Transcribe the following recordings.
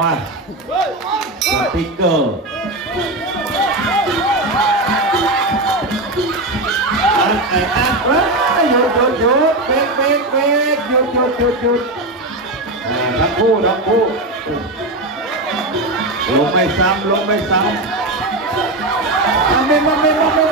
มาสติ๊กเกอร์อันไอ้อันเอ้ยหยุดหยุดหยุดเบรกเบรกเบรกหยุดหยุดหยุดหยุดเออทั้งคู่ทั้งคู่ลงไม่ซ้ำลงไม่ซ้ำมาเมนมาเมนมาเมน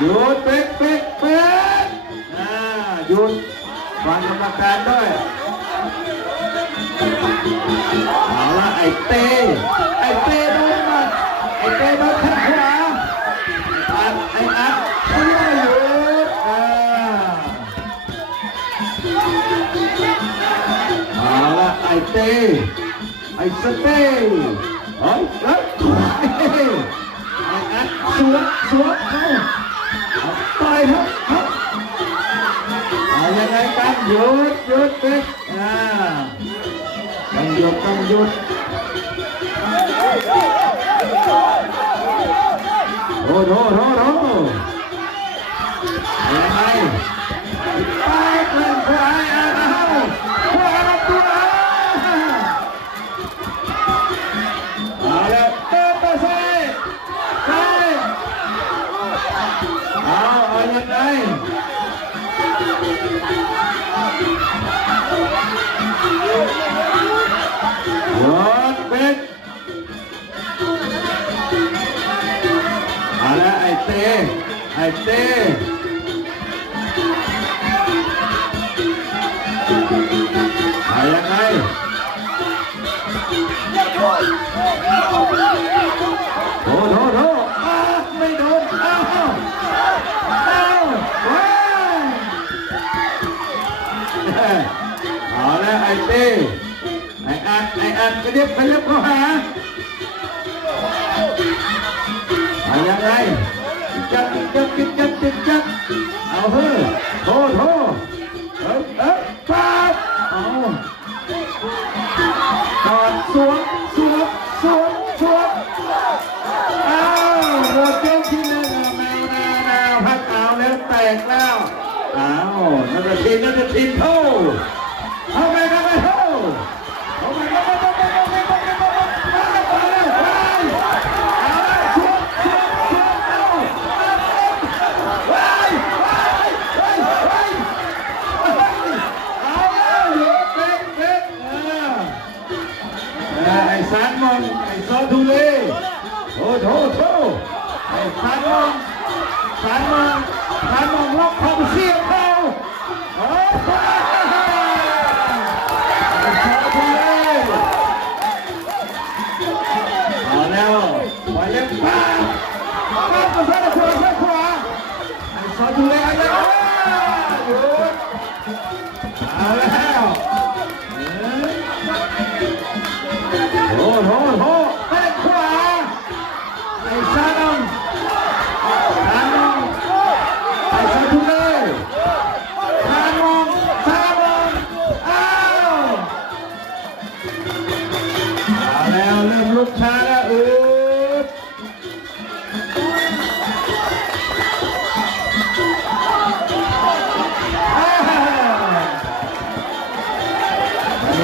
หยุดป๊กเป๊กเป๊กอ่าหยุดฟังกรรมการด้วยเอาละไอ้เต้ไอ้เต้โดนมาไอ้เต้โดนข้งขวาอัดไอ้อัดไม่ได้หยุดอ่าเอาละไอ้เต้ไอ้สเต้เฮ้ยแล้วไอ้อัดสวมสวมเข้า ต่อยครับครับเอายังไงกันหยุดหยุดเป๊กอ่าต้องหยุดต้องหยุดโอ้โหโอ้โห ยังไงยอดเป็ดอาละไอ้เต้ไอ้เต้อายังไง แล้วไอ้อ้อัดไอ้อัดกระเดียบกระเดียบเข้าหาเอายังไงจับจับจับจับจับจับเอาเฮ้ยโถโถเอ้ยเอ้ยป้าบเอากอดสวมสวมสวมสวมอ้าวหมดเกที่หนึ่งแมวนาแนวพักเอาแล้วแตกแล้วอ้าวนันทีนันจะทีเท่า สารมองไอ้ซอดูเลโอ้โถโถไอ้สารมองสารมองสารมองล็อกของเสียเขาโอ้โหไอ้ซอดูเลเอาแล้วไปเล่นป้าป้าก็ซ้ายขวาซ้ายขวาไอ้ซอดูเลเอาแล้วหยุดเอาแล้ว มลุกช้าแล้วอืด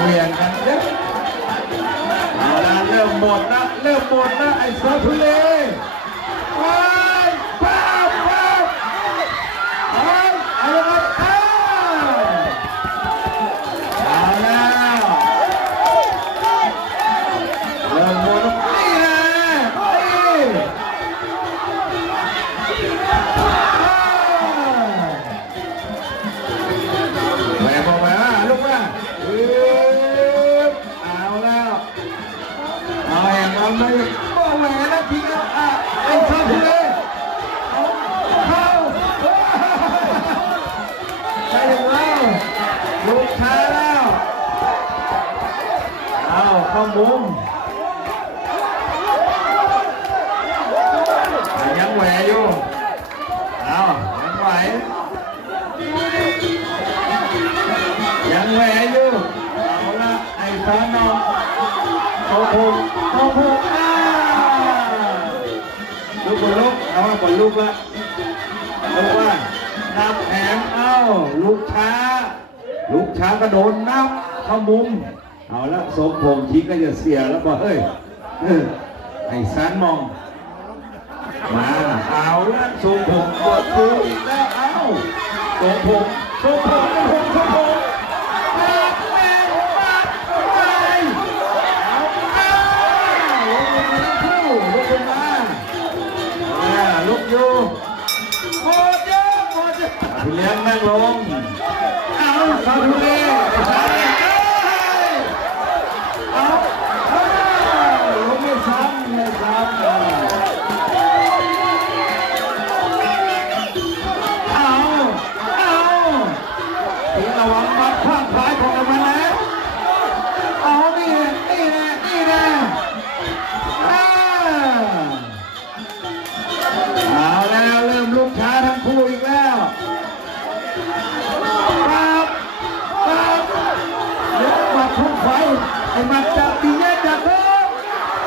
เรียนกันเยอเอาละเริ่มหมดนะเริ่มหมดนะไอ้ซาทุเล เข้มุมยังแหวอยู่เอายังไหวยังแหวอยู่เอาละไอ้ฟ้านองเขาพูกเขาพูกอ้าลูกบอลลูกเอาบอลลูกละลูกว่านับแหมเอ้าลูกช้า ลูกช้ากระโดดนับเข้ามุม เอาละสมพงษ์ชิกก็จะเสียแล้วบอกเฮ้ยไอ้สันมอง มาเอาละสมพงษ์กดดูอีกแล้วเอ้าสมพงษ์สมพงษ์สมพงษ์สมพงษ์นับแม่งปัดไปเอาเอาลงมาทั้งคู่ลงมาอ่าลุกอยู่หมดเยอะหมดเยอะเลี้ยงนั่งลงเอาซาดูเล่เไอ้มันจะตีแย่จับเพิ่ม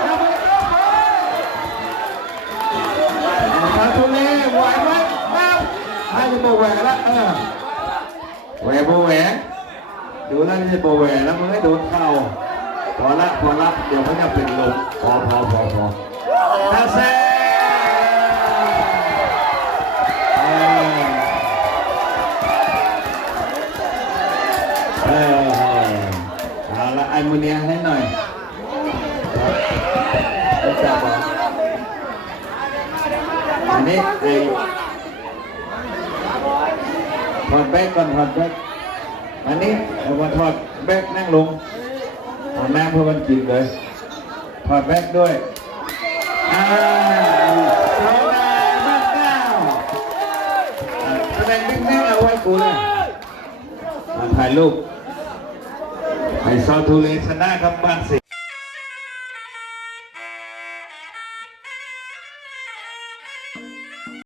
จับเพิ่มเลยไหวไหมปั๊บให้จะโบแหวกแล้วเออแหวกโบแหวกดูแล้วนี่โบแหวกแล้วมึงให้โดนเข่าพอละพอละเดี๋ยวเขาจะเป็นลมพอพอพอพอตาแซ่ มือเนี้ยให้หน่อยอันนี้ไอ้ถอดแบกก่อนถอดแบกอันนี้เอามาถอดแบกนั่งลงเอาน้ำเพื่อมันกินเลยถอดแบกด้วยอ่าโซดาบ้านเก้าอ่าแสดงนิ่งๆเอาไว้กูเลยมาถ่ายรูป ไอ้ซาทูเลชนะครับ